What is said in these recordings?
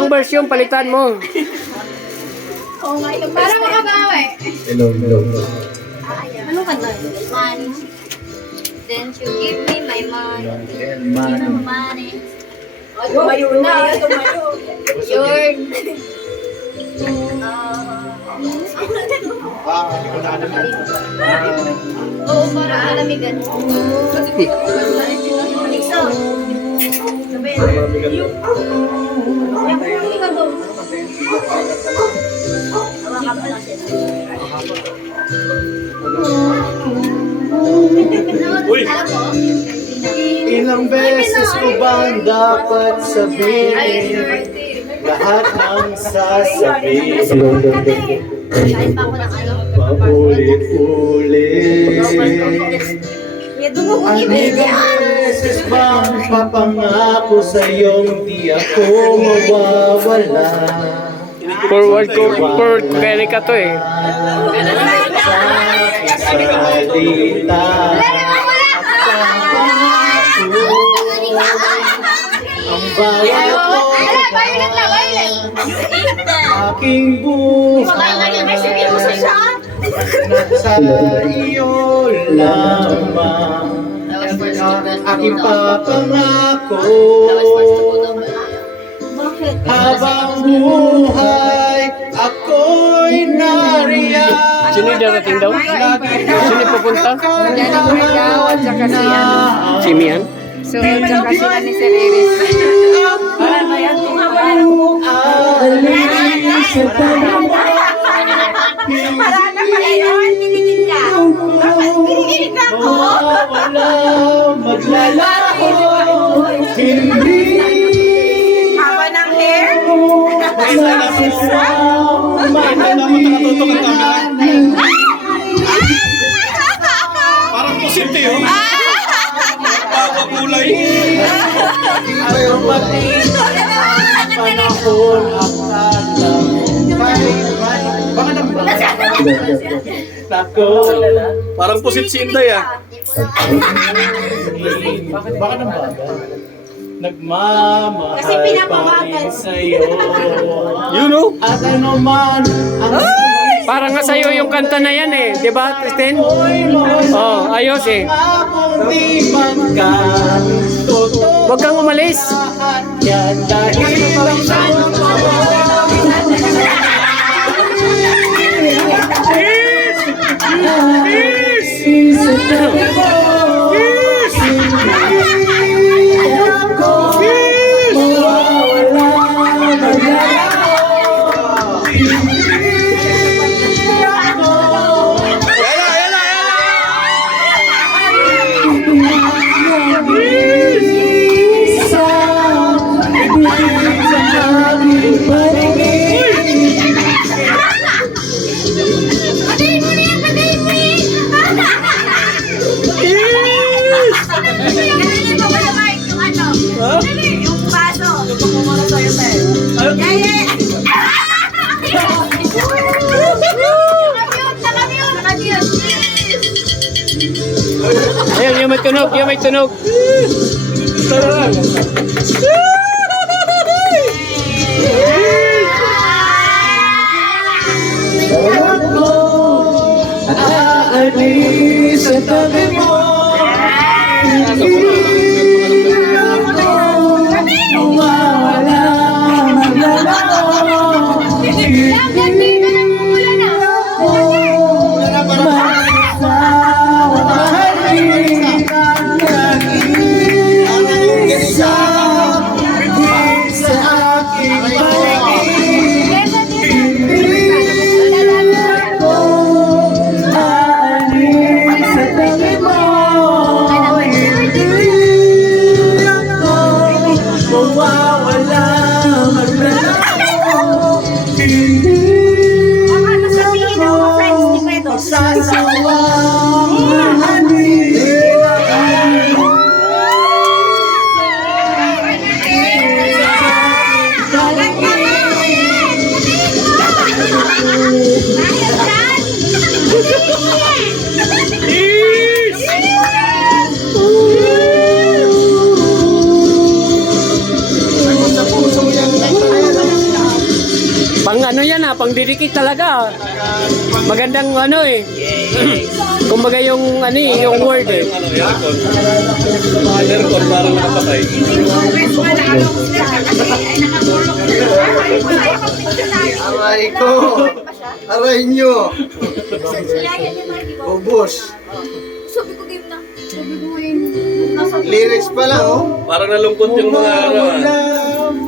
ibang version, palitan mo. Oo nga, para makabawi. Hello. Ano ka doon? Money. Then you give me my money. Money. Tumayo na. Yun. Oo, para alamigan. Ikso. Sabi. Uy! Ilang beses ko bang dapat sabihin lahat ng sasabihin? Kain pa ako ng ano? Paulit-ulit. Ilang beses bang papangako sa'yong di ako mawawala? Forward kaya ka to eh. Salita ang bawat aking buhay nasa iyo lamang aking papangako habang buhay ako'y nariyan. Sino yung darating daw? Sino yung pupunta? Jennifer daw at saka si ano. Si Mian? So, tsaka si ni Sir Iris. Para ba yan? Para na pala yun, tinigil ka. Tinigil ka ako. Wala maglalako, hindi Haba ng hair. parang positive. Pagkakulay. Ayaw pati panahon akala baka nang Nako. Parang pusit si Inday ah. Baka nang nagmamahal Kasi pinapawagan. pa rin sa'yo. You know? At ano man ang Parang nga sa'yo yung kanta na yan eh. Di ba, Tristan? Oh, ayos eh. akong di magka totoo Huwag kang umalis. yan dahil Yung baso. Ayun, yung may tunog, yung may tunog. aalis sa tabi mo. Mawawala, maglalaro. Sa aking na, pangdidikit talaga. Magandang ano eh. Kumbaga yung ano eh, yung word eh. Aircon, parang nakapatay. Aray ko! Aray nyo! Ubus! Sabi ko game na. Lyrics pa lang, oh. Parang nalungkot yung mga ano,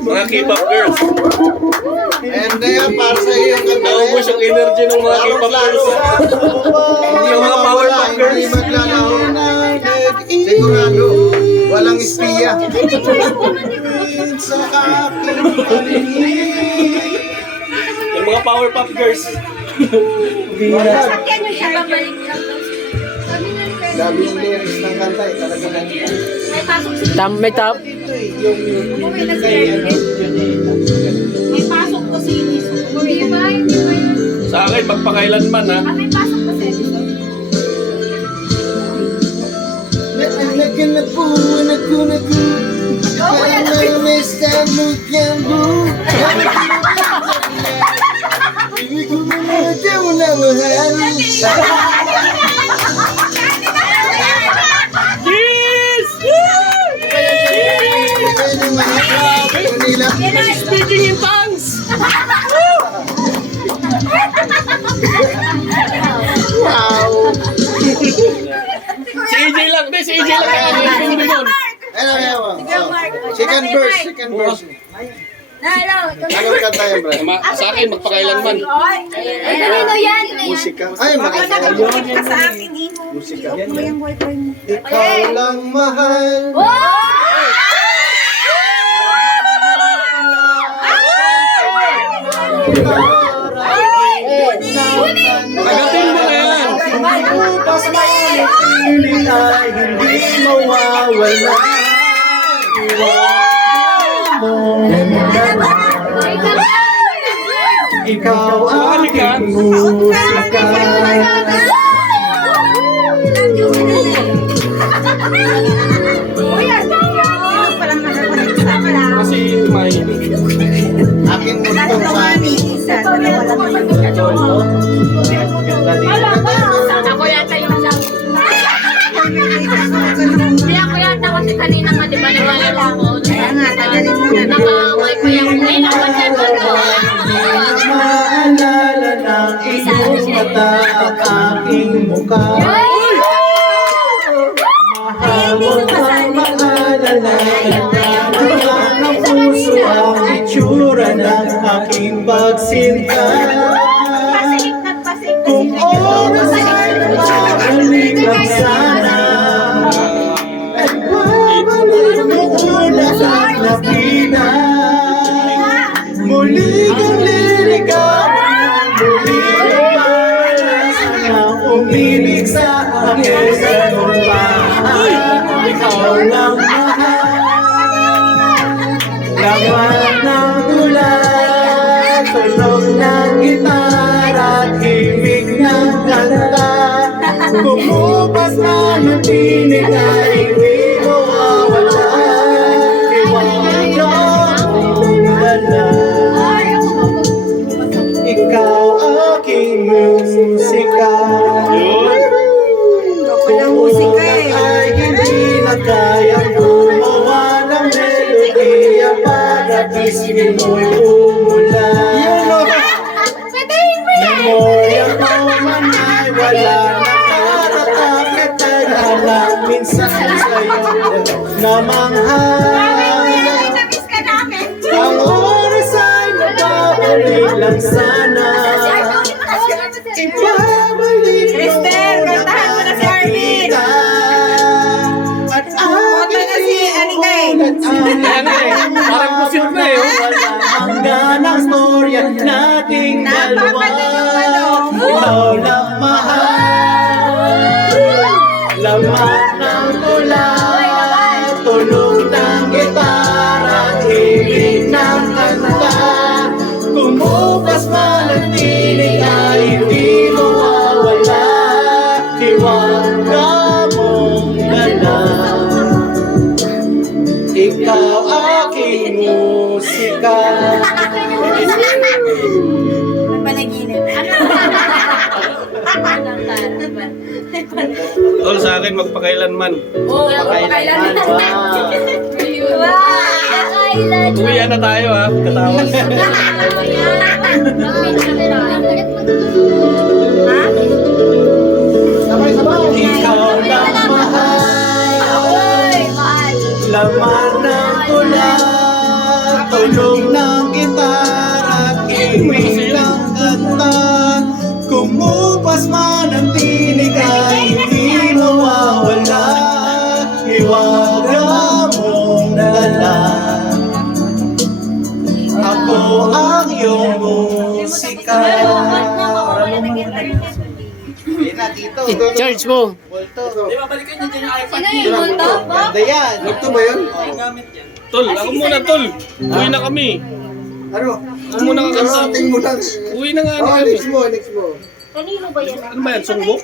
mga K-pop girls. And kaya para sa iyo yung kanta na Naubos yung energy ng mga K-pop girls. Yung mga power pop girls. Hindi maglalaho. Sigurado, walang espiya. Sa aking paligid. Yung mga power pop girls. Sakyan nyo siya. Babalik lang daw. Sabi yung lyrics ng kanta, talaga na. May pasok si May tap. Umuwi na si May pasok ko si Iniso. Umuwi na. Hindi ba yun? Sa akin, magpakailanman ha. May pasok ko si Iniso. Speaking in tongues! Wow! Si AJ lang, di, si AJ lang. Ano doon? Second verse, second verse. Anong kanta yan, bro? Sa akin, magpakailanman. Ay, kanino yan? Musika. Ay, maganda. Nagpapakita sa akin, Ino. Musika. Mo yung boyfriend mo. Ikaw lang mahal. Agatin mo na yan. Bukas na ulit ay hindi mawawala. Ikaw aking musika. Kasi may... Aking mundong sani. Ako yata yung sabi. Hindi ako yata kasi kanina nga, di ba, nagwala ako. Naka-wifi ako. Ngayon ako siya Maalala ng iyong mata at aking mukha. Mahal kang maalala ng puso ang itsura ng aking pagsinta. Kung oras ay babalik lang sana at babalik noon ang nakita. Muli kang liligawan, muli kang malas nang umibig sa akin sa lupa. Ikaw lang mahal, laman ng tulad, tunog ng gitara, himig ng kanta. Kumupas na ng tinig ay hindi mawawala. Iwanan mong dala. Ikaw aking musika. Kung utak ay hindi na kayang gumawa ng melodiya para pisngi mo'y umula. Memorya mo man ay wala nakaratakit ay alam minsan sa'yo namangha. Ang oras ay nababalik lang sana. Ibabalik Kristen, kantahan mo na si Arvin. at aking inuulat Ayan na eh. Parang pusit na eh. wala hanggan ang storya nating dalawa. Ikaw lang mahal, laman ng tulad, tunog ng gitara, himig ng kanta. Kumupas man ang tinig ay hindi mawawala. Hiwaga mong dala. Ikaw aking musika. Tol, sa akin, magpakailanman. Oo, kailan Wow. Uwian na tayo ha, pagkatapos. Ikaw lang mahal, laman ng ulan, tunog ng gitara, kiwing ng kanta. Kumupas man ang tinig ay hindi mawawala, hiwaga mong dala. Ako ang iyong musika. Charge mo. Sino yung multo? Ganda yan. Ito ba yun? Tol, ako muna, Tol. Uwi na kami. Ano? Ako muna kakanta. mo lang. Uwi na nga kami. Next mo. Kanino ba yan? Ano ba yan, sungbok?